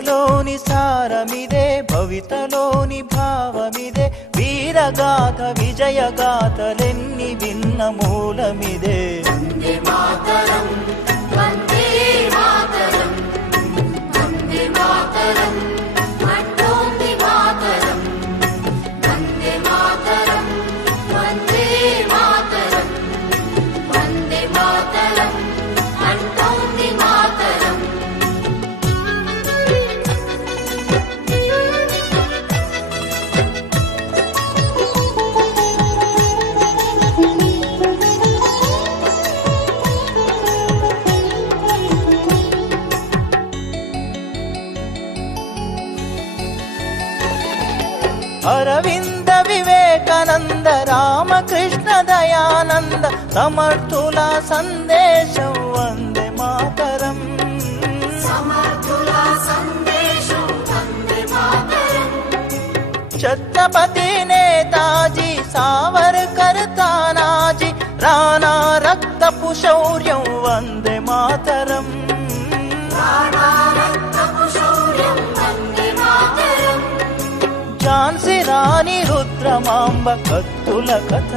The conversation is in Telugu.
కవితలోని సారమిదే, భవితలోని భావమిదే, వీరగాథ విజయగాథలెన్ని విన్న మూలమిదే. వందే మాతరం, వందే మాతరం, వందే మాతరం అంటోంది మాతరం. వందే మాతరం, వందే మాతరం, వందే మాతరం అంటోంది మాతరం. అరవింద వివేకానంద రామకృష్ణ దయానంద సమర్థుల సందేశం వందే మాతరం. సమర్థుల సందేశం వందే మాతరం. ఛత్రపతి నేతాజీ సావర్కర్ తానాజీ రాణా రక్తపు శౌర్యం వందే మాతరం. రాణా రక్తపు శౌర్యం వందే మాతరం. ఝాన్సీ రాణి రుద్రమాంబ కత్తుల కథ